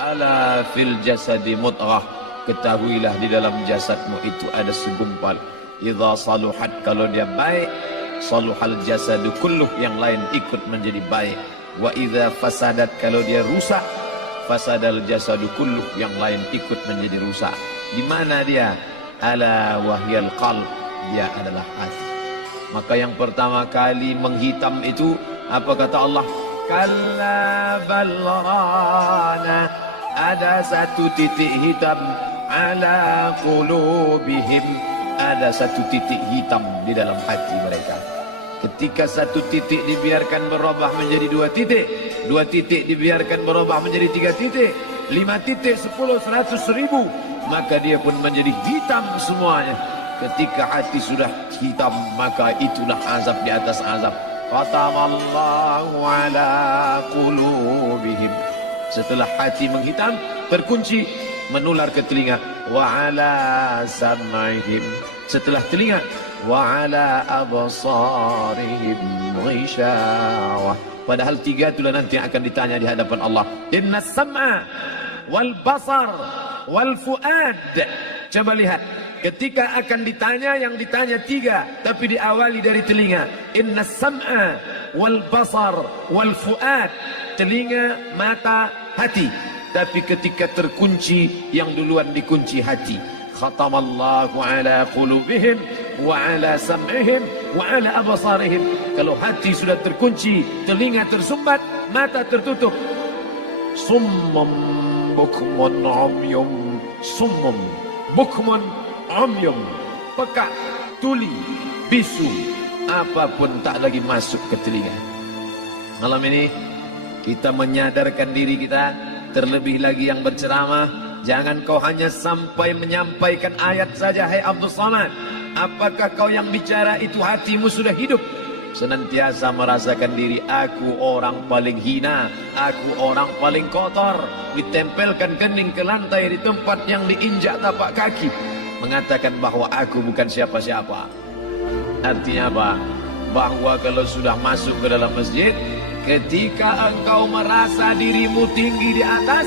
Ala fil jasadi mudghah, ketahuilah di dalam jasadmu itu ada segumpal. Idza saluhat, kalau dia baik, saluhal jasadu kulluh, yang lain ikut menjadi baik. Wa idza fasadat, kalau dia rusak, fasadal jasadu kulluh, yang lain ikut menjadi rusak. Di mana dia? Ala wahyal qalb, dia adalah hati. Maka yang pertama kali menghitam itu apa kata Allah? Kalla balrana, ada satu titik hitam. Ala qulubihim, ada satu titik hitam di dalam hati mereka. Ketika satu titik dibiarkan berubah menjadi dua titik dibiarkan berubah menjadi 3 titik, 5 titik, 10, 100, 1000, maka dia pun menjadi hitam semuanya. Ketika hati sudah hitam, maka itulah azab di atas azab. Khatamallahu ala qulubihim. Setelah hati menghitam, terkunci, menular ke telinga. Wa ala sam'ihim. Setelah telinga, wa ala absarihim ghishawah. Padahal 3 itulah nanti yang akan ditanya di hadapan Allah. Inna sam'a wal basar wal fuad. Coba lihat, ketika akan ditanya, yang ditanya 3, tapi diawali dari telinga. Inna sam'a wal basar wal fuad. Telinga, mata, hati. Tapi ketika terkunci, yang duluan dikunci hati. Khatamallahu ala qulubihim wa ala sam'ihim wa ala absarihim. Kalau hati sudah terkunci, telinga tersumbat, mata tertutup. Summum bukmun umyum. Summum bukmun umyum. Pekak, tuli, bisu, apapun tak lagi masuk ke telinga. Malam ini kita menyadarkan diri kita, terlebih lagi yang berceramah. Jangan kau hanya sampai menyampaikan ayat saja. Hai Abdul Samad, apakah kau yang bicara itu hatimu sudah hidup? Senantiasa merasakan diri, aku orang paling hina, aku orang paling kotor. Ditempelkan kening ke lantai di tempat yang diinjak tapak kaki, mengatakan bahwa aku bukan siapa-siapa. Artinya apa? Bahwa kalau sudah masuk ke dalam masjid, ketika engkau merasa dirimu tinggi di atas,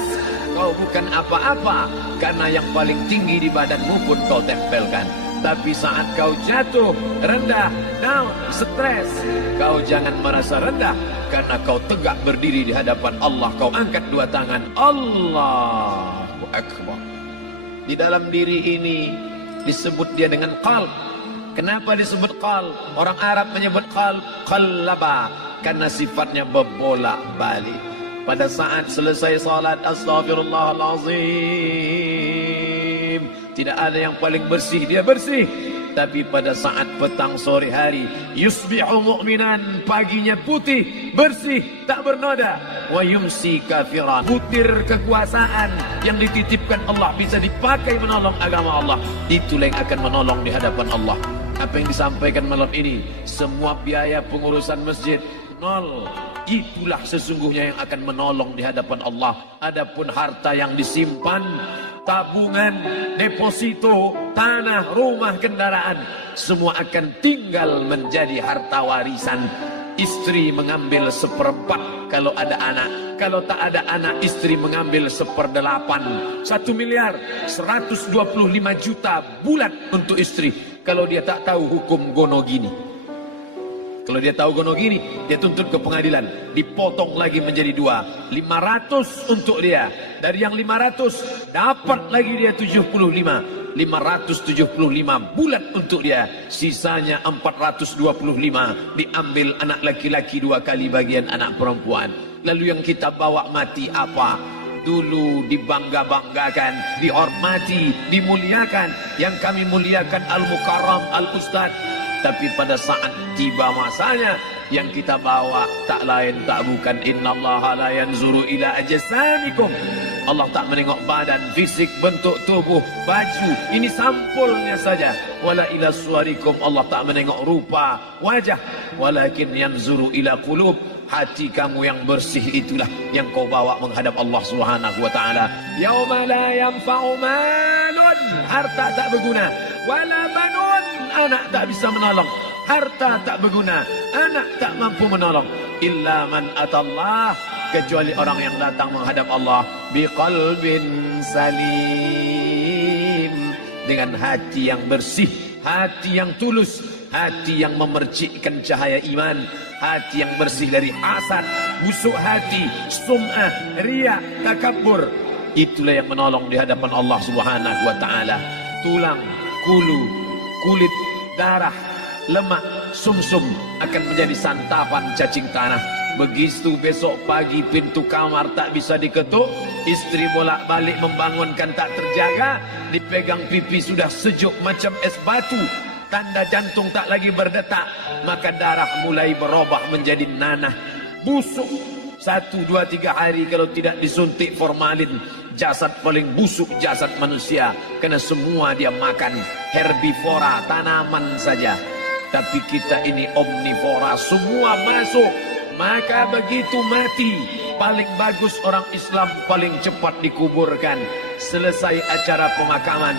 kau bukan apa-apa, karena yang paling tinggi di badanmu pun kau tempelkan. Tapi saat kau jatuh, rendah, down, stres, kau jangan merasa rendah, karena kau tegak berdiri di hadapan Allah. Kau angkat 2 tangan, Allahu Akbar. Di dalam diri ini disebut dia dengan qalb. Kenapa disebut qalb? Orang Arab menyebut qalb qallaba, karena sifatnya berbolak-balik. Pada saat selesai salat, astagfirullahalazim, tidak ada yang paling bersih, dia bersih. Tapi pada saat petang sore hari, yusbihu mu'minan, paginya putih, bersih, tak bernoda. Wa yumsi kafiran, butir kekuasaan yang dititipkan Allah bisa dipakai menolong agama Allah. Itulah yang akan menolong di hadapan Allah. Apa yang disampaikan malam ini, semua biaya pengurusan masjid nol. Itulah sesungguhnya yang akan menolong di hadapan Allah. Adapun harta yang disimpan, tabungan, deposito, tanah, rumah, kendaraan, semua akan tinggal menjadi harta warisan. Istri mengambil 1/4 kalau ada anak. Kalau tak ada anak, istri mengambil 1/8. 1 miliar 125 juta bulan untuk istri. Kalau dia tak tahu hukum gonogini. Kalau dia tahu gonogini, dia tuntut ke pengadilan, dipotong lagi menjadi 2, 500 untuk dia. Dari yang 500 dapat lagi dia 75, 575 bulan untuk dia. Sisanya 425 diambil anak laki-laki 2 kali bagian anak perempuan. Lalu yang kita bawa mati apa? Dulu dibangga-banggakan, dihormati, dimuliakan. Yang kami muliakan Al-Mukarram, Al-Ustadz. Tapi pada saat tiba masanya, yang kita bawa tak lain tak bukan, innallaha la yanzuru ila ajsamikum. Allah tak menengok badan, fisik, bentuk tubuh, baju. Ini sampulnya saja. Wala ila suwarikum, Allah tak menengok rupa, wajah. Walakin yanzuru ila qulub. Hati kamu yang bersih itulah yang kau bawa menghadap Allah Subhanahu wa taala. Yauma la yanfa'u malun, harta tak berguna, wala banun, anak tak bisa menolong. Harta tak berguna, anak tak mampu menolong. Illa man atallah, kecuali orang yang datang menghadap Allah biqalbin salim, dengan hati yang bersih, hati yang tulus, hati yang memercikkan cahaya iman, hati yang bersih dari hasad, busuk hati, sum'ah, riya, takabur. Itulah yang menolong di hadapan Allah Subhanahu wa taala. Tulang, kulu, kulit, darah, lemak, sumsum akan menjadi santapan cacing tanah. Begitu besok pagi pintu kamar tak bisa diketuk, istri bolak-balik membangunkan tak terjaga, dipegang pipi sudah sejuk macam es batu, tanda jantung tak lagi berdetak, maka darah mulai berubah menjadi nanah, busuk. 1, 2, 3 hari kalau tidak disuntik formalin, jasad paling busuk jasad manusia, karena semua dia makan herbivora, tanaman saja. Tapi kita ini omnivora, semua masuk. Maka begitu mati, paling bagus orang Islam paling cepat dikuburkan. Selesai acara pemakaman,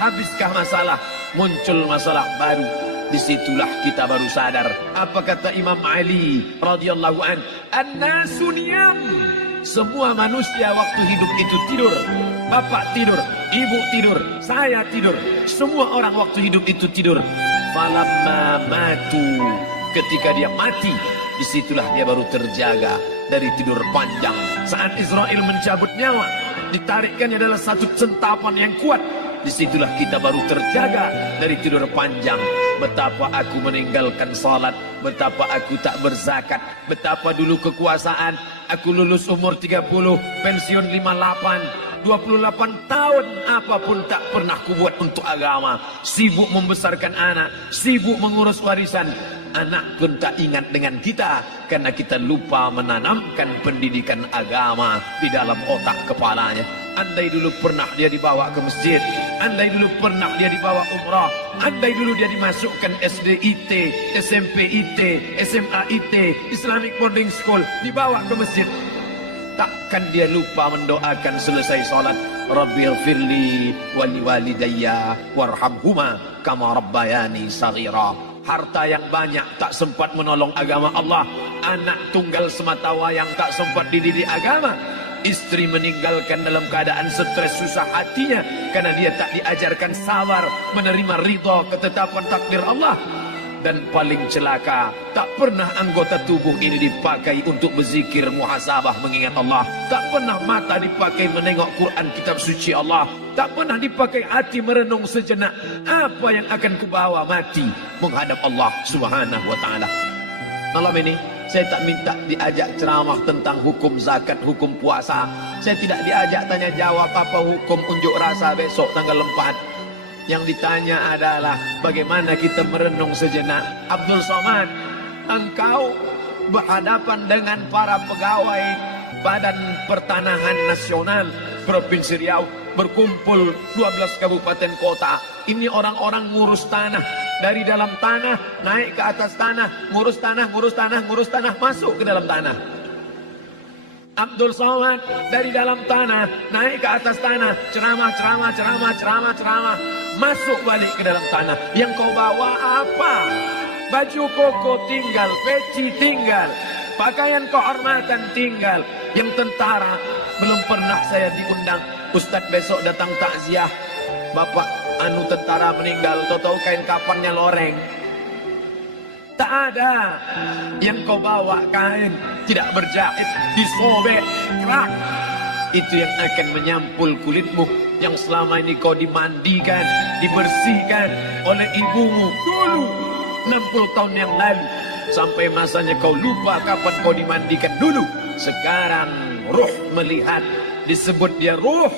habiskah masalah, muncul masalah baru. Disitulah kita baru sadar. Apa kata Imam Ali radhiyallahu an? An-nasu niyam. Semua manusia waktu hidup itu tidur. Bapak tidur, ibu tidur, saya tidur. Semua orang waktu hidup itu tidur. Falamma matu, ketika dia mati, disitulah dia baru terjaga dari tidur panjang. Saat Israel mencabut nyawa, ditarikkannya adalah satu centapan yang kuat. Disitulah kita baru terjaga dari tidur panjang. Betapa aku meninggalkan salat, betapa aku tak berzakat, betapa dulu kekuasaan. Aku lulus umur 30, pensiun 58, 28 tahun apapun tak pernah kubuat untuk agama. Sibuk membesarkan anak, sibuk mengurus warisan. Anak pun tak ingat dengan kita karena kita lupa menanamkan pendidikan agama di dalam otak kepalanya. Andai dulu pernah dia dibawa ke masjid, andai dulu pernah dia dibawa umrah, andai dulu dia dimasukkan SD IT, SMP IT, SMA IT, Islamic Boarding School, dibawa ke masjid, takkan dia lupa mendoakan selesai sholat, Rabbighfirli wali walidayya warhamhuma kama rabbayani saghira. Harta yang banyak tak sempat menolong agama Allah, anak tunggal semata wayang tak sempat dididik agama. Istri meninggalkan dalam keadaan stres susah hatinya karena dia tak diajarkan sabar menerima ridha ketetapan takdir Allah. Dan paling celaka, tak pernah anggota tubuh ini dipakai untuk berzikir muhasabah mengingat Allah. Tak pernah mata dipakai menengok Quran kitab suci Allah. Tak pernah dipakai hati merenung sejenak apa yang akan kubawa mati menghadap Allah Subhanahu wa taala. Malam ini saya tak minta diajak ceramah tentang hukum zakat, hukum puasa. Saya tidak diajak tanya jawab apa hukum unjuk rasa besok tanggal 4. Yang ditanya adalah bagaimana kita merenung sejenak. Abdul Somad, engkau berhadapan dengan para pegawai Badan Pertanahan Nasional Provinsi Riau, berkumpul 12 kabupaten kota. Ini orang-orang ngurus tanah. Dari dalam tanah, naik ke atas tanah, ngurus tanah, ngurus tanah, ngurus tanah, masuk ke dalam tanah. Abdul Somad dari dalam tanah, naik ke atas tanah, ceramah, ceramah, ceramah, ceramah, ceramah, masuk balik ke dalam tanah. Yang kau bawa apa? Baju koko tinggal, peci tinggal, pakaian kehormatan tinggal. Yang tentara, belum pernah saya diundang. Ustadz besok datang takziah, Bapak anu tentara meninggal, tahu kain kapannya loreng. Tak ada. Yang kau bawa kain tidak berjahit, disobek, kerak. Itu yang akan menyampul kulitmu yang selama ini kau dimandikan, dibersihkan oleh ibumu dulu 60 tahun yang lalu. Sampai masanya kau lupa kapan kau dimandikan dulu. Sekarang ruh melihat, disebut dia ruh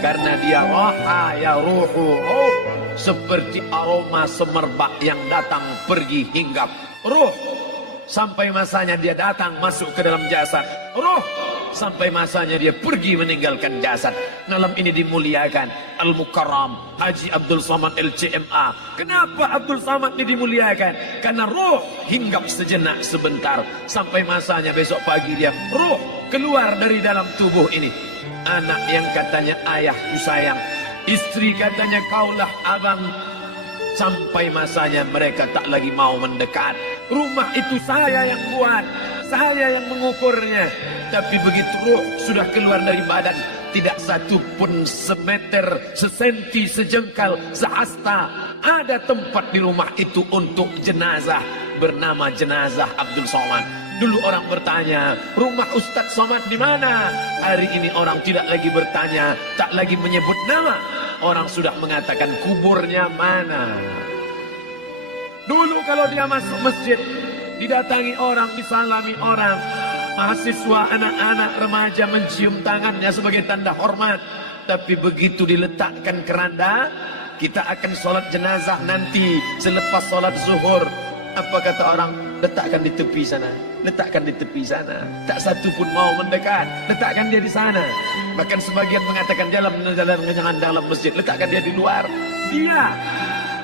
karena dia roha ya ruhu ruh, seperti aroma semerbak yang datang pergi hinggap. Ruh sampai masanya dia datang masuk ke dalam jasad. Ruh sampai masanya dia pergi meninggalkan jasad. Malam ini dimuliakan Al-Mukarram Haji Abdul Somad LCMA. Kenapa Abdul Somad ini dimuliakan? Karena ruh hinggap sejenak sebentar, sampai masanya besok pagi dia ruh keluar dari dalam tubuh ini. Anak yang katanya ayahku sayang, istri katanya kaulah abang, sampai masanya mereka tak lagi mau mendekat. Rumah itu saya yang buat, saya yang mengukurnya. Tapi begitu ruh sudah keluar dari badan, tidak satu pun semeter, sesenti, sejengkal, sehasta ada tempat di rumah itu untuk jenazah bernama jenazah Abdul Somad. Dulu orang bertanya, rumah Ustadz Somad di mana? Hari ini orang tidak lagi bertanya, tak lagi menyebut nama. Orang sudah mengatakan kuburnya mana. Dulu kalau dia masuk masjid, didatangi orang, disalami orang. Mahasiswa, anak-anak, remaja mencium tangannya sebagai tanda hormat. Tapi begitu diletakkan keranda, kita akan sholat jenazah nanti selepas sholat zuhur. Apa kata orang? Letakkan di tepi sana, letakkan di tepi sana. Tak satu pun mau mendekat, letakkan dia di sana. Bahkan sebagian mengatakan jangan dalam masjid, letakkan dia di luar. Dia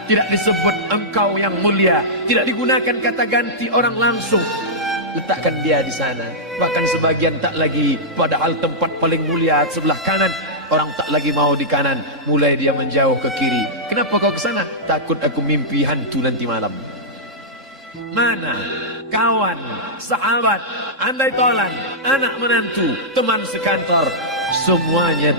tidak disebut engkau yang mulia, tidak digunakan kata ganti orang langsung. Letakkan dia di sana. Bahkan sebagian tak lagi, padahal tempat paling mulia sebelah kanan, orang tak lagi mau di kanan, mulai dia menjauh ke kiri. Kenapa kau ke sana? Takut aku mimpi hantu nanti malam. Mana kawan, sahabat, andai tolan, anak menantu, teman sekantor, semuanya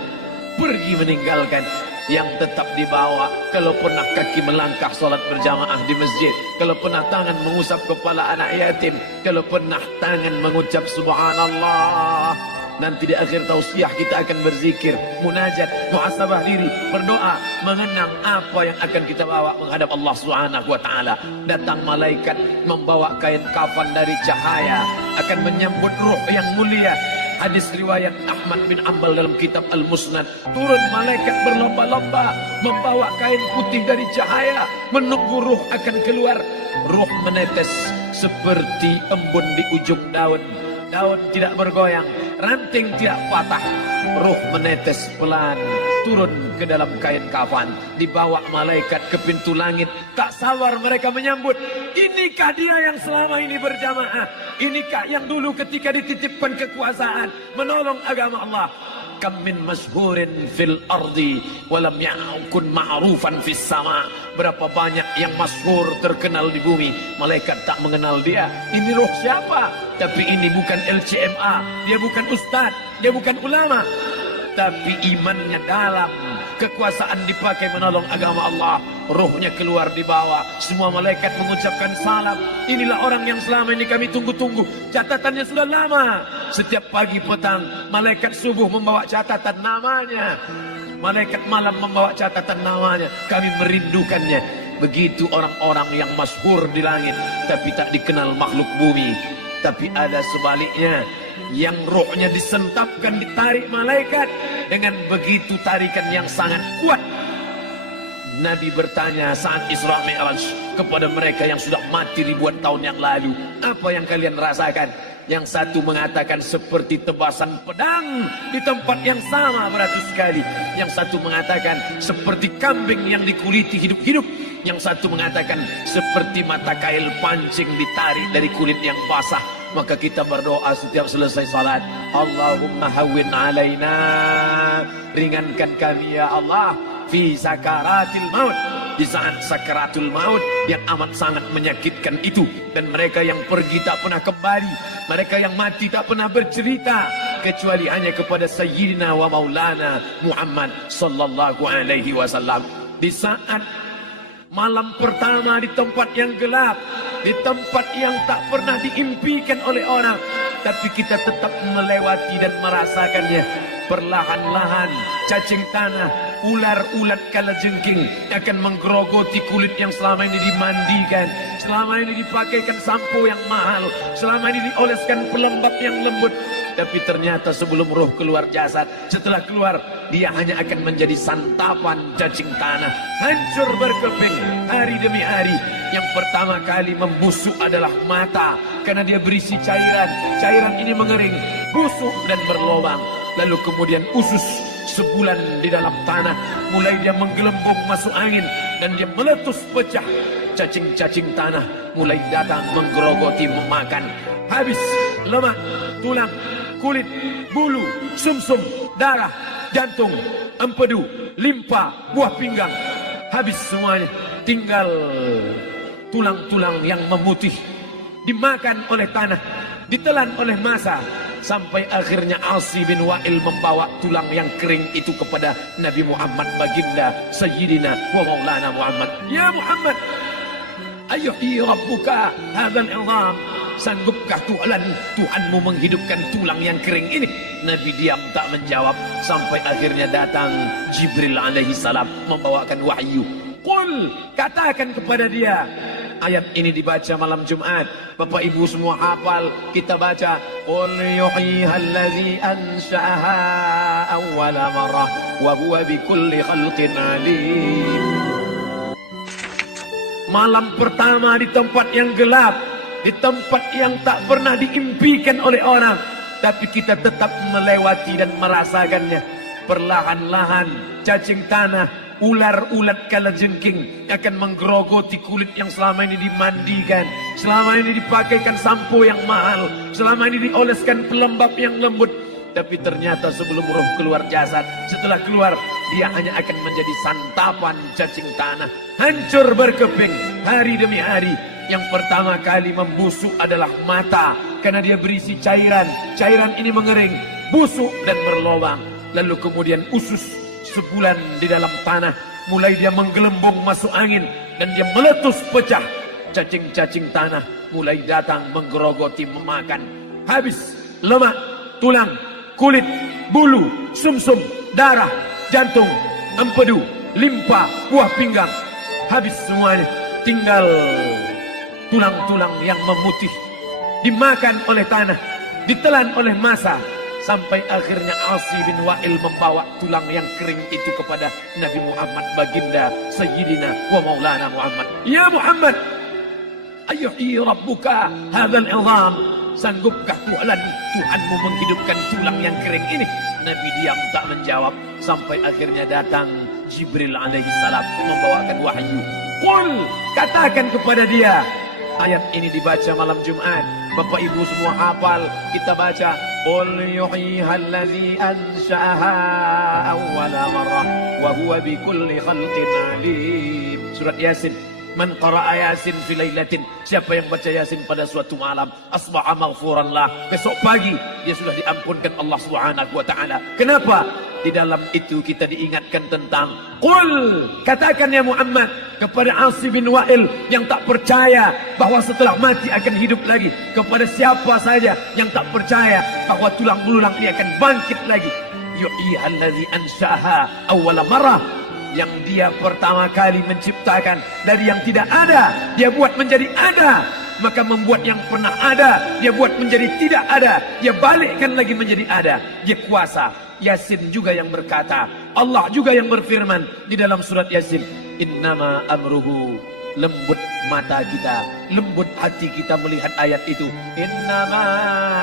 pergi meninggalkan. Yang tetap dibawa, kalau pernah kaki melangkah sholat berjamaah di masjid, kalau pernah tangan mengusap kepala anak yatim, kalau pernah tangan mengucap subhanallah. Nanti di akhir tausiah kita akan berzikir, munajat, muhasabah diri, berdoa, mengenang apa yang akan kita bawa menghadap Allah Subhanahu wa taala. Datang malaikat membawa kain kafan dari cahaya, akan menyambut ruh yang mulia. Hadis riwayat Ahmad bin Ambal dalam kitab Al-Musnad. Turun malaikat berlomba-lomba membawa kain putih dari cahaya, menunggu ruh akan keluar. Ruh menetes seperti embun di ujung daun. Daun tidak bergoyang, ranting tidak patah. Ruh menetes pelan turun ke dalam kain kafan, dibawa malaikat ke pintu langit. Tak sabar mereka menyambut. Inikah dia yang selama ini berjamaah? Inikah yang dulu ketika dititipkan kekuasaan menolong agama Allah? Kam min masyhurin fil ardi walam yakun ma'rufan fis sama. Berapa banyak yang masyhur terkenal di bumi, malaikat tak mengenal dia. Ini roh siapa? Tapi ini bukan LCMA, dia bukan ustaz, dia bukan ulama, tapi imannya dalam. Kekuasaan dipakai menolong agama Allah. Rohnya keluar di bawah. Semua malaikat mengucapkan salam. Inilah orang yang selama ini kami tunggu-tunggu. Catatannya sudah lama. Setiap pagi petang malaikat subuh membawa catatan namanya. Malaikat malam membawa catatan namanya. Kami merindukannya. Begitu orang-orang yang masyhur di langit, tapi tak dikenal makhluk bumi. Tapi ada sebaliknya, yang rohnya disentapkan, ditarik malaikat dengan begitu tarikan yang sangat kuat. Nabi bertanya saat Isra Mi'raj kepada mereka yang sudah mati ribuan tahun yang lalu, apa yang kalian rasakan? Yang satu mengatakan seperti tebasan pedang di tempat yang sama beratus kali. Yang satu mengatakan seperti kambing yang dikuliti hidup-hidup. Yang satu mengatakan seperti mata kail pancing ditarik dari kulit yang basah. Maka kita berdoa setiap selesai salat, Allahumma hawwin alaina, ringankan kami ya Allah, fi sakaratil maut, di saat sakaratul maut yang amat sangat menyakitkan itu. Dan mereka yang pergi tak pernah kembali, mereka yang mati tak pernah bercerita, kecuali hanya kepada Sayyidina wa Maulana Muhammad sallallahu alaihi wasallam. Di saat malam pertama di tempat yang gelap, di tempat yang tak pernah diimpikan oleh orang, tapi kita tetap melewati dan merasakannya. Perlahan-lahan cacing tanah, ular-ulat kalajengking akan menggerogoti kulit yang selama ini dimandikan, selama ini dipakaikan sampo yang mahal, selama ini dioleskan pelembab yang lembut. Tapi ternyata sebelum roh keluar jasad, setelah keluar dia hanya akan menjadi santapan cacing tanah, hancur berkeping hari demi hari. Yang pertama kali membusuk adalah mata, karena dia berisi cairan. Cairan ini mengering, busuk dan berlubang. Lalu kemudian usus sebulan di dalam tanah, mulai dia menggelembung masuk angin dan dia meletus pecah. Cacing-cacing tanah mulai datang menggerogoti, memakan. Habis lemak, tulang, kulit, bulu, sumsum, darah, jantung, empedu, limpa, buah pinggang. Habis semuanya, tinggal tulang-tulang yang memutih, dimakan oleh tanah, ditelan oleh massa, sampai akhirnya Asi bin Wa'il membawa tulang yang kering itu kepada Nabi Muhammad, baginda Sayyidina wa Maulana Muhammad. Ya Muhammad, ayuhi rabbuka hadzal 'idham, sanggupkah Tuhanmu menghidupkan tulang yang kering ini? Nabi diam tak menjawab sampai akhirnya datang Jibril alaihi salam membawakan wahyu. Qul, katakan kepada dia. Ayat ini dibaca malam Jumat. Bapak Ibu semua hafal, kita baca. Qul yuhyiha allazi ansha'aha awwala marrah wa huwa bikulli khalqin alim. Malam pertama di tempat yang gelap, di tempat yang tak pernah diimpikan oleh orang, tapi kita tetap melewati dan merasakannya. Perlahan-lahan cacing tanah, ular-ulat kalajengking akan menggerogoti kulit yang selama ini dimandikan, selama ini dipakaikan sampo yang mahal, selama ini dioleskan pelembab yang lembut. Tapi ternyata sebelum roh keluar jasad, setelah keluar dia hanya akan menjadi santapan cacing tanah, hancur berkeping hari demi hari. Yang pertama kali membusuk adalah mata, karena dia berisi cairan. Cairan ini mengering, busuk dan berlubang. Lalu kemudian usus sebulan di dalam tanah, mulai dia menggelembung masuk angin dan dia meletus pecah. Cacing-cacing tanah mulai datang menggerogoti, memakan. Habis lemak, tulang, kulit, bulu, sumsum, darah, jantung, empedu, limpa, buah pinggang. Habis semuanya, tinggal tulang-tulang yang memutih, dimakan oleh tanah, ditelan oleh massa. Sampai akhirnya Asi bin Wa'il membawa tulang yang kering itu kepada Nabi Muhammad, baginda Sayyidina wa Maulana Muhammad. Ya Muhammad, ayuhi rabbuka hadzal 'idham, sanggupkah Tuhanmu menghidupkan tulang yang kering ini? Nabi diam tak menjawab sampai akhirnya datang Jibril alaihi salam membawakan wahyu. Qul, katakan kepada dia. Ayat ini dibaca malam Jumat. Bapak Ibu semua hafal, kita baca. Qul yuhyiha allazi ansha'aha awwala marrah wa huwa bikulli khalqin alim. Surat Yasin. Man qara'a Yasin fi lailatin, siapa yang baca Yasin pada suatu malam, asbaha maghfuran lah, besok pagi dia sudah diampunkan Allah Subhanahu wa taala. Kenapa? Di dalam itu kita diingatkan tentang Qul, katakan ya Muhammad kepada Asi bin Wa'il yang tak percaya bahwa setelah mati akan hidup lagi, kepada siapa saja yang tak percaya bahwa tulang belulang ini akan bangkit lagi. Yuhyiha allazi ansha'aha awwala marrah, yang dia pertama kali menciptakan dari yang tidak ada, dia buat menjadi ada. Maka membuat yang pernah ada, dia buat menjadi tidak ada, dia balikkan lagi menjadi ada. Dia kuasa. Yasin juga yang berkata, Allah juga yang berfirman di dalam surat Yasin, innama amruhu, lembut mata kita, lembut hati kita melihat ayat itu. Innama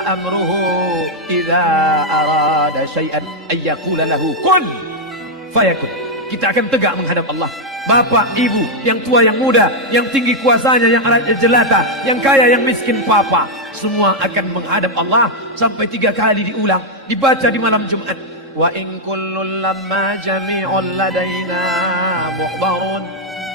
amruhu idza arada syai'an ayyaqula lahu kun fayakun. Kita akan tegak menghadap Allah. Bapak, ibu, yang tua, yang muda, yang tinggi kuasanya, yang rakyat jelata, yang kaya, yang miskin, papa, semua akan menghadap Allah sampai 3 kali diulang, dibaca di malam Jumat. Wa in kullun lamma jami'un ladaina muhdarun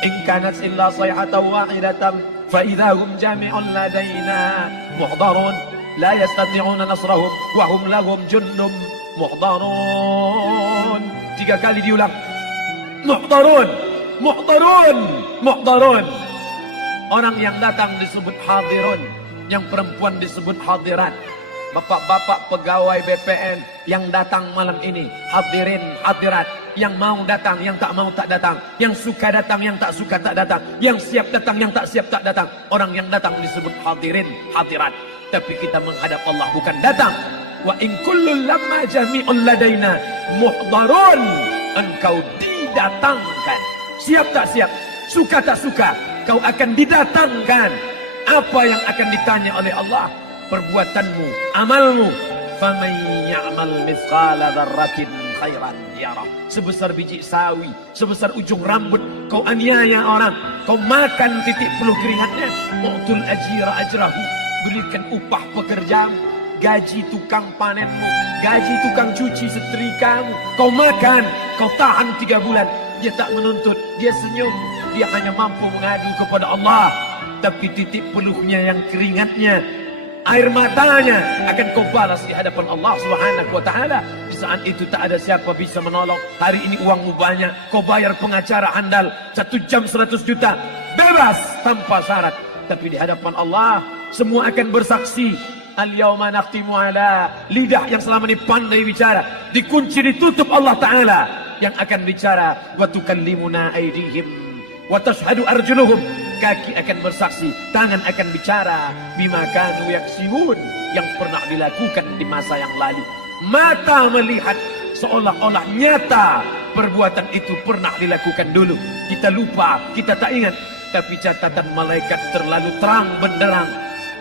in kanat illa sayhatan wahidatan fa idahum jami'un ladaina muhdarun la yastati'una nasrahum wa hum lahum jundum muhdarun. 3 kali diulang. Muhdarun, muhdarun, muhdarun. Orang yang datang disebut hadirun, yang perempuan disebut hadirat. Bapak-bapak pegawai BPN yang datang malam ini, hadirin, hadirat. Yang mau datang, yang tak mau tak datang. Yang suka datang, yang tak suka tak datang. Yang siap datang, yang tak siap tak datang. Orang yang datang disebut hadirin, hadirat. Tapi kita menghadap Allah bukan datang. Wa in kullun lamma jami'un ladaina muhdarun. Engkau didatangkan. Siap tak siap, suka tak suka, kau akan didatangkan. Apa yang akan ditanya oleh Allah? Perbuatanmu, amalmu. Faman ya'mal mithqala dzarratin khairan yarah. Sebesar biji sawi, sebesar ujung rambut, kau aniaya orang, kau makan titik peluh keringatnya. U'tul ajira ajrahu, berikan upah pekerjamu. Gaji tukang panenmu, gaji tukang cuci setrikamu, kau makan, kau tahan 3 bulan. Dia tak menuntut, dia senyum, dia hanya mampu mengadu kepada Allah. Tapi titik peluhnya yang keringatnya Air matanya akan kau balas di hadapan Allah Subhanahu wa taala. Di saat itu tak ada siapa bisa menolong. Hari ini uangmu banyak, kau bayar pengacara handal 1 jam 100 juta, bebas tanpa syarat. Tapi di hadapan Allah semua akan bersaksi. Al-yawma nakhtimu ala, lidah yang selama ini pandai bicara dikunci, ditutup Allah taala yang akan bicara. Wa tukallimuna aydihim wa tashhadu arjuluhum, kaki akan bersaksi, tangan akan bicara. Bima kanu yaksibun, yang pernah dilakukan di masa yang lalu. Mata melihat seolah-olah nyata perbuatan itu pernah dilakukan dulu. Kita lupa, kita tak ingat. Tapi catatan malaikat terlalu terang benderang.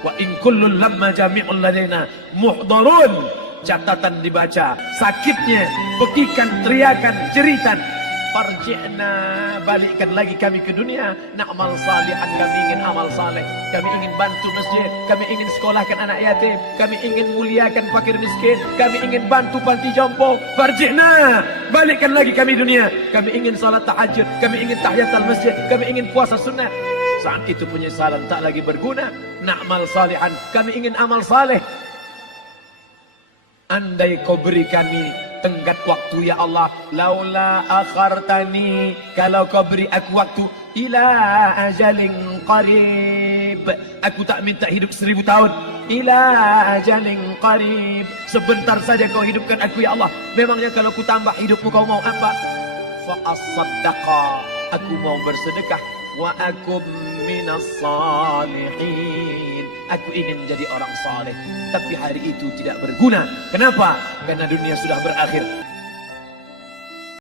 Wa in kullun lamma jami'un ladaina muhdharun. Catatan dibaca, sakitnya, pekikan, teriakan, jeritan. Farji'na, balikkan lagi kami ke dunia. Na'mal salihan, kami ingin amal saleh. Kami ingin bantu masjid, kami ingin sekolahkan anak yatim, kami ingin muliakan fakir miskin, kami ingin bantu panti jompo. Farji'na, balikkan lagi kami dunia. Kami ingin salat tahajud, kami ingin tahiyatul masjid, kami ingin puasa sunnah. Saat itu penyesalan tak lagi berguna. Na'mal salihan, kami ingin amal saleh. Andai kau beri kami tenggat waktu ya Allah, laula akhartani, kalau kau beri aku waktu, ila ajalin qarib, aku tak minta hidup 1000 tahun, ila ajalin qarib, sebentar saja kau hidupkan aku ya Allah. Memangnya kalau ku tambah hidupmu kau mau apa? Fa as-saddaqa, aku mau bersedekah. Wa akum minas salihin, aku ingin jadi orang saleh. Tapi hari itu tidak berguna. Kenapa? Karena dunia sudah berakhir.